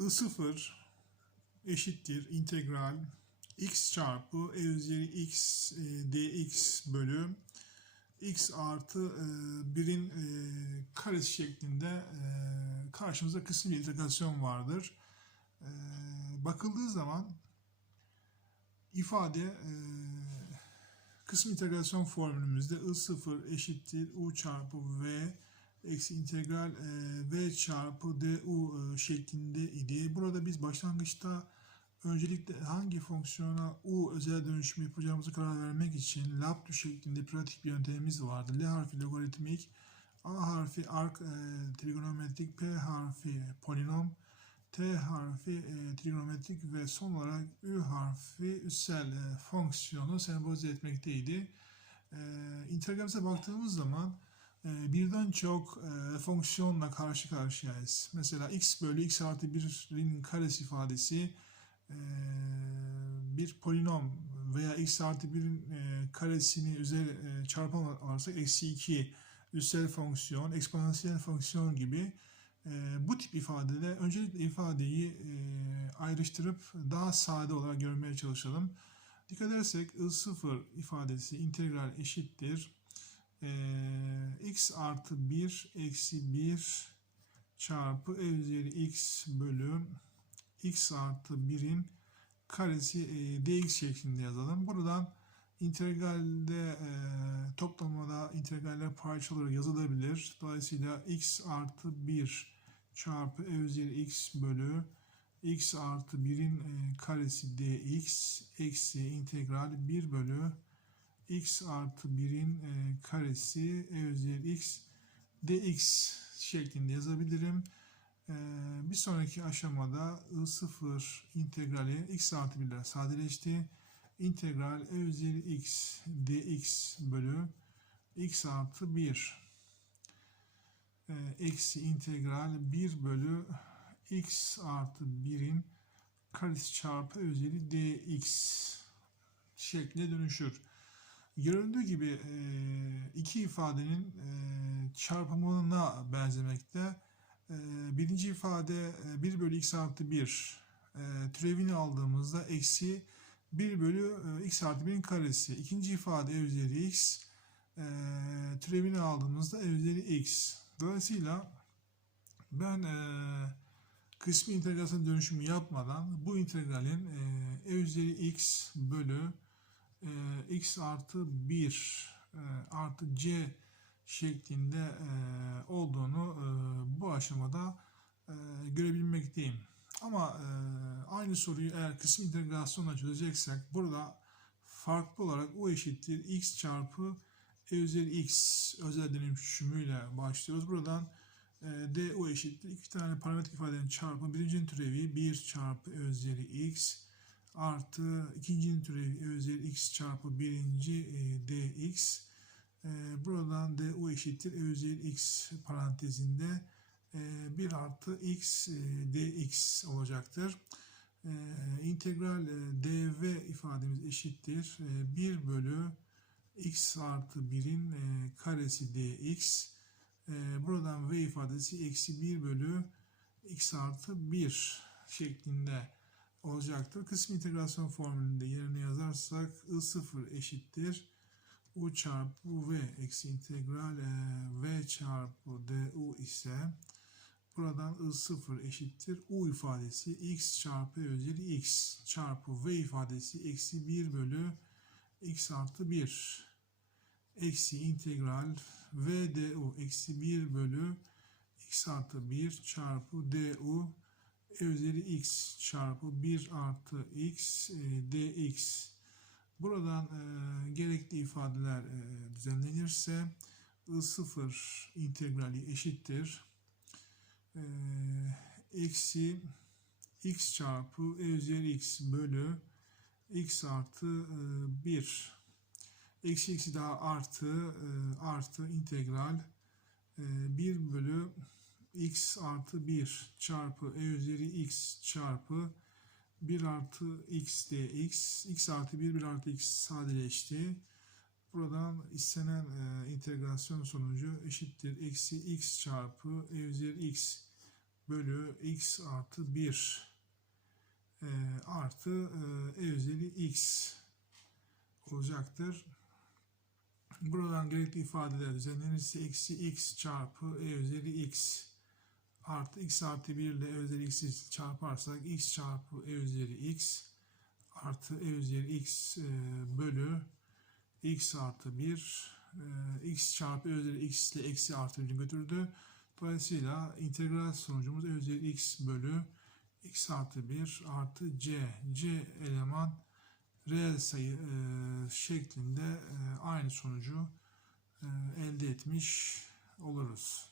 I0 eşittir integral x çarpı e üzeri x e, dx bölü x artı e, 1'in e, karesi şeklinde e, karşımıza kısmi bir integrasyon vardır. E, bakıldığı zaman ifade e, kısmi integrasyon formülümüzde I0 eşittir u çarpı v eksi integral e, v çarpı du e, şeklinde idi. Burada biz başlangıçta öncelikle hangi fonksiyona u özel dönüşüm yapacağımızı karar vermek için Laplace şeklinde pratik bir yöntemimiz vardı. L harfi logaritmik, A harfi ark e, trigonometrik, P harfi polinom, T harfi e, trigonometrik ve son olarak Ü harfi üssel e, fonksiyonu sembolize etmekteydi. E, integralimize baktığımız zaman birden çok e, fonksiyonla karşı karşıyayız. Mesela x bölü x artı 1'in karesi ifadesi e, bir polinom veya x artı 1'in e, karesini üzeri çarpan alırsak eksi 2 üssel fonksiyon, eksponansiyel fonksiyon gibi bu tip ifadede öncelikle ifadeyi ayrıştırıp daha sade olarak görmeye çalışalım. Dikkat edersek I0 ifadesi integral eşittir. E, x artı 1 eksi 1 çarpı e üzeri x bölü x artı 1'in karesi e, dx şeklinde yazalım. Buradan integralde e, toplamada integraller parçaları yazılabilir. Dolayısıyla x artı 1 çarpı e üzeri x bölü x artı 1'in e, karesi dx eksi integral 1 bölü x artı 1'in e, karesi e üzeri x dx şeklinde yazabilirim. E, bir sonraki aşamada I0 integrali x artı 1 ile sadeleşti. İntegral e üzeri x dx bölü x artı 1 e, eksi integral 1 bölü x artı 1'in karesi çarpı e üzeri dx şekline dönüşür. Görüldüğü gibi e, iki ifadenin e, çarpımına benzemekte. E, birinci ifade 1 bölü x artı 1 türevini aldığımızda eksi 1 bölü x artı 1'in karesi. İkinci ifade e üzeri x türevini aldığımızda e üzeri x. Dolayısıyla ben kısmi integrasyon dönüşümü yapmadan bu integralin e üzeri x bölü e, x artı 1 e, artı c şeklinde e, olduğunu e, bu aşamada e, görebilmekteyim. Ama e, aynı soruyu eğer kısım integrasyonla çözeceksek burada farklı olarak u eşittir x çarpı e üzeri x özel dönüşümüyle başlıyoruz. Buradan e, du eşittir iki tane parametrik ifadenin çarpımı birincinin türevi 1 çarpı e üzeri x artı ikincinin türevi e üzeri x çarpı birinci e, dx. E, buradan du eşittir e üzeri x parantezinde e, 1 artı x e, dx olacaktır. E, integral e, dv ifademiz eşittir. E, 1 bölü x artı 1'in e, karesi dx. E, buradan v ifadesi eksi 1 bölü x artı 1 şeklinde olacaktır. Kısmi integrasyon formülünde yerine yazarsak I0 eşittir. U çarpı V eksi integral e, V çarpı DU ise buradan I0 eşittir. U ifadesi x çarpı üzeri x çarpı V ifadesi eksi 1 bölü x artı 1 eksi integral V DU eksi 1 bölü x artı 1 çarpı DU e üzeri x çarpı 1 artı x e, dx. Buradan e, gerekli ifadeler e, düzenlenirse I0 integrali eşittir. E, eksi x çarpı e üzeri x bölü x artı e, 1. Eksi eksi daha artı e, artı integral e, 1 bölü x artı 1 çarpı e üzeri x çarpı 1 artı x dx, x artı 1, 1 artı x sadeleşti. Buradan istenen e, integrasyon sonucu eşittir. Eksi x çarpı e üzeri x bölü x artı 1 e, artı e, e üzeri x olacaktır. Buradan gerekli ifadeler düzenlenirse eksi x çarpı e üzeri x artı x artı 1 ile e üzeri x'i çarparsak x çarpı e üzeri x artı e üzeri x e, bölü x artı 1 e, x çarpı e üzeri x ile eksi artı 1'i götürdü. Dolayısıyla integral sonucumuz e üzeri x bölü x artı 1 artı c. c eleman reel sayı e, şeklinde e, aynı sonucu e, elde etmiş oluruz.